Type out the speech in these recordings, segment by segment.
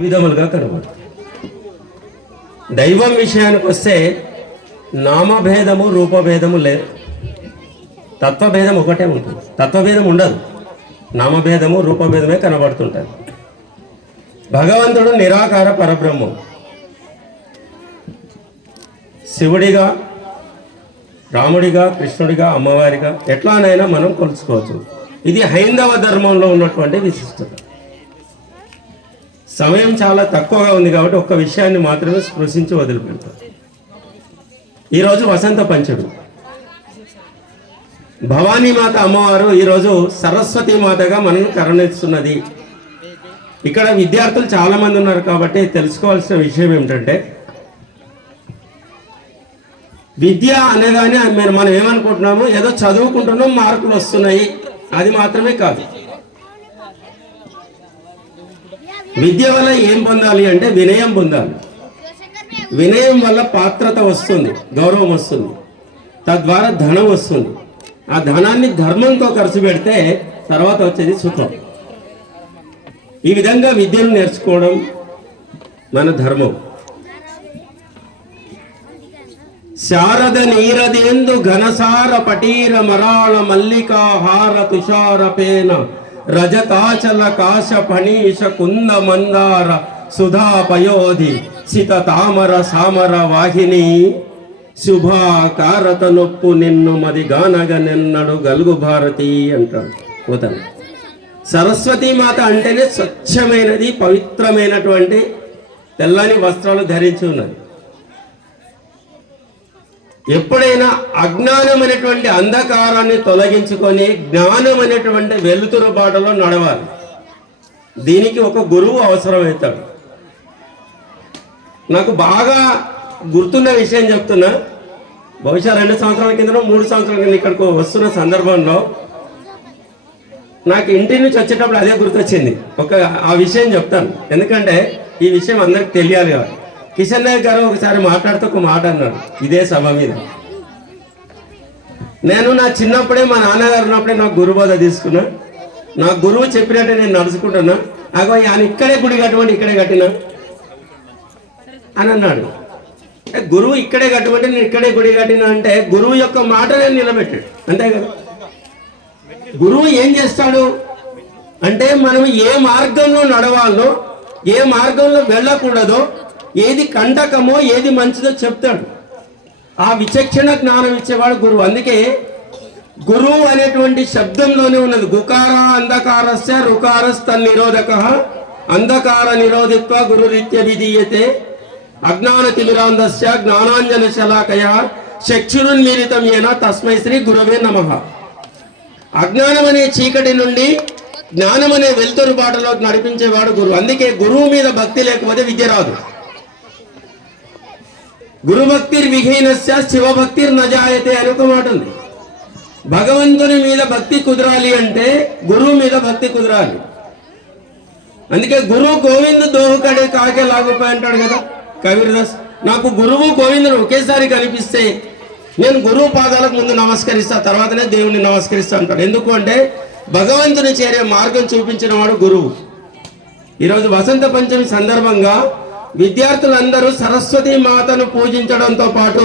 విధములుగా కనబడుతుంది దైవం విషయానికి వస్తే నామభేదము రూపభేదము లేదు తత్వభేదం ఒకటే ఉంటుంది. తత్వభేదం ఉండదు. నామభేదము రూపభేదమే కనబడుతుంటుంది. భగవంతుడు నిరాకార పరబ్రహ్మం. శివుడిగా రాముడిగా కృష్ణుడిగా అమ్మవారిగా ఎట్లానైనా మనం కొలుసుకోవచ్చు ఇది హైందవ ధర్మంలో ఉన్నటువంటి విశిష్టత. సమయం చాలా తక్కువగా ఉంది కాబట్టి ఒక్క విషయాన్ని మాత్రమే స్పృశించి వదిలిపెడతాం. ఈరోజు వసంత పంచమి. భవానీ మాత అమ్మవారు ఈరోజు సరస్వతి మాతగా మనల్ని కరుణిస్తున్నది. ఇక్కడ విద్యార్థులు చాలామంది ఉన్నారు కాబట్టి తెలుసుకోవాల్సిన విషయం ఏమిటంటే విద్య అనేదాన్ని మనం ఏమనుకుంటున్నాము? ఏదో చదువుకుంటున్నాం మార్కులు వస్తున్నాయి. అది మాత్రమే కాదు. విద్య వల్ల ఏం పొందాలి అంటే వినయం పొందాలి. వినయం వల్ల పాత్రత వస్తుంది గౌరవం వస్తుంది. తద్వారా ధనం వస్తుంది. ఆ ధనాన్ని ధర్మంతో ఖర్చు పెడితే తర్వాత వచ్చేది సుఖం. ఈ విధంగా విద్యను నేర్చుకోవడం మన ధర్మం. శారద నీరదేందు ఘనసార పటీర మరాళ మల్లికాహార తుషార పేన రజతాచల కాశ ఫణీష కుంద మందార సుధా పయోధి సిత తామర సామర వాహిని శుభాకారత నొప్పు నిన్ను మది గానగ నిన్నడు గలుగు భారతి అంటారు. పోతాను. సరస్వతీ మాత అంటేనే స్వచ్ఛమైనది పవిత్రమైనటువంటి తెల్లని వస్త్రాలు ధరించి ఉన్నది. ఎప్పుడైనా అజ్ఞానం అనేటువంటి అంధకారాన్ని తొలగించుకొని జ్ఞానం అనేటువంటి వెలుతురు బాటలో నడవాలి. దీనికి ఒక గురువు అవసరమవుతాడు. నాకు బాగా గుర్తున్న విషయం చెప్తున్నా. బహుశా రెండు సంవత్సరాల కింద మూడు సంవత్సరాల కింద ఇక్కడికి వస్తున్న సందర్భంలో నాకు ఇంటి నుంచి వచ్చేటప్పుడు అదే గుర్తొచ్చింది. ఒక ఆ విషయం చెప్తాను. ఎందుకంటే ఈ విషయం అందరికి తెలియాలి. కాబట్టి కిషన్ నాయక్ గారు ఒకసారి మాట్లాడుతూ ఒక మాట అన్నాడు. ఇదే సభ మీద. నేను నా చిన్నప్పుడే మా నాన్నగారు ఉన్నప్పుడే నాకు గురుబోధ తీసుకున్నా. నా గురువు చెప్పినట్టే నేను నడుచుకుంటున్నా. అగో ఆయన ఇక్కడే గుడి కట్టమంటే ఇక్కడే కట్టినా? అని అన్నాడు. గురువు ఇక్కడే కట్టమంటే నేను ఇక్కడే గుడి కట్టినా అంటే గురువు యొక్క మాట నేను నిలబెట్టాడు. అంతే కదా? గురువు ఏం చేస్తాడు? అంటే మనం ఏ మార్గంలో నడవాలో ఏ మార్గంలో వెళ్ళకూడదో ఏది కంటకమో ఏది మంచిదో చెప్తాడు. ఆ విచక్షణ జ్ఞానం ఇచ్చేవాడు గురువు. అందుకే గురువు అనేటువంటి శబ్దంలోనే ఉన్నది. గుకార అంధకారస్య రుకారస్త నిరోధక. అంధకార నిరోధిత్వ గురురీత్య విధీయతే. అజ్ఞాన తిమిరాంధస్య జ్ఞానాంజన శలాకయ. చక్షురున్మీలితం ఏన తస్మై శ్రీ గురవే నమః. అజ్ఞానం అనే చీకటి నుండి జ్ఞానం అనే వెలుతురు బాటలోకి నడిపించేవాడు గురువు. అందుకే గురువు మీద భక్తి లేకపోతే విద్య రాదు. గురుభక్తిర్ విహీనస్య శివభక్తిర్ నజాయతే అని ఒక మాట ఉంది. భగవంతుని మీద భక్తి కుదరాలి అంటే గురువు మీద భక్తి కుదరాలి. అందుకే గురువు గోవింద్ దోహకడే కాకే లాగుపోయి అంటాడు కదా కబీర్దాస్. నాకు గురువు గోవిందుడు ఒకేసారి కనిపిస్తే నేను గురువు పాదాలకు ముందు నమస్కరిస్తా తర్వాతనే దేవుణ్ణి నమస్కరిస్తా అంటాడు. ఎందుకు అంటే భగవంతుని చేరే మార్గం చూపించిన వాడు గురువు. ఈరోజు వసంత పంచమి సందర్భంగా విద్యార్థులందరూ సరస్వతి మాతను పూజించడంతో పాటు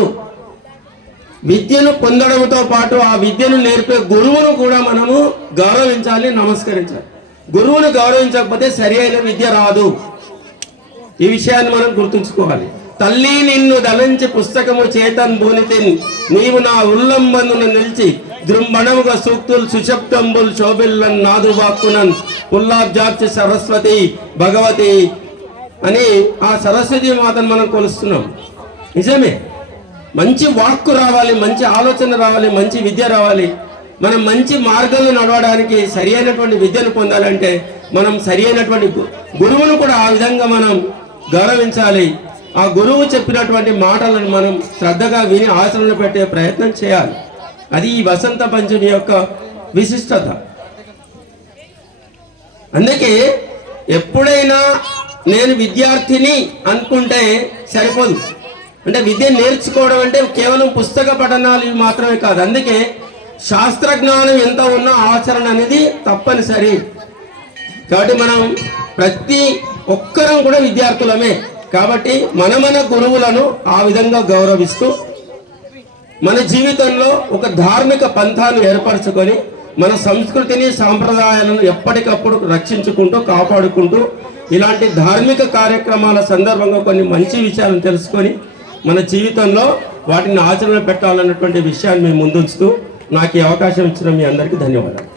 విద్యను పొందడంతో పాటు ఆ విద్యను నేర్పే గురువును కూడా మనము గౌరవించాలి నమస్కరించాలి. గురువును గౌరవించకపోతే సరి అయిన విద్య రాదు. ఈ విషయాన్ని మనం గుర్తుంచుకోవాలి. తల్లి నిన్ను దలంచి పుస్తకము చేతన్ భూనితిన్ నీవు నా ఉల్లంబందును నిలిచి దృంబణముగా సూక్తులు సుశబ్దంబుల్ శోభిల్లన్ నాదు వాక్కునన్ పుల్లాబ్జార్చి సరస్వతి భగవతి అని ఆ సరస్వతి మాతను మనం కొలుస్తున్నాం. నిజమే. మంచి వాక్కు రావాలి మంచి ఆలోచన రావాలి మంచి విద్య రావాలి. మనం మంచి మార్గంలో నడవడానికి సరి అయినటువంటి విద్యను పొందాలంటే మనం సరి అయినటువంటి గురువును కూడా ఆ విధంగా మనం గౌరవించాలి. ఆ గురువు చెప్పినటువంటి మాటలను మనం శ్రద్ధగా విని ఆచరణ పెట్టే ప్రయత్నం చేయాలి. అది ఈ వసంత పంచమి యొక్క విశిష్టత. అందుకే ఎప్పుడైనా నేను విద్యార్థిని అనుకుంటే సరిపోదు. అంటే విద్య నేర్చుకోవడం అంటే కేవలం పుస్తక పఠనాలు ఇవి మాత్రమే కాదు. అందుకే శాస్త్ర జ్ఞానం ఎంత ఉన్నా ఆచరణ అనేది తప్పనిసరి. కాబట్టి మనం ప్రతి ఒక్కరం కూడా విద్యార్థులమే. కాబట్టి మన మన గురువులను ఆ విధంగా గౌరవిస్తూ మన జీవితంలో ఒక ధార్మిక పంథాన్ని ఏర్పరచుకొని మన సంస్కృతిని సాంప్రదాయాలను ఎప్పటికప్పుడు రక్షించుకుంటూ కాపాడుకుంటూ ఇలాంటి ధార్మిక కార్యక్రమాల సందర్భంగా కొన్ని మంచి విషయాలను తెలుసుకొని మన జీవితంలో వాటిని ఆచరణ పెట్టాలన్నటువంటి విషయాన్ని మేము ముందుంచుతూ నాకు ఈ అవకాశం ఇచ్చిన మీ అందరికీ ధన్యవాదాలు.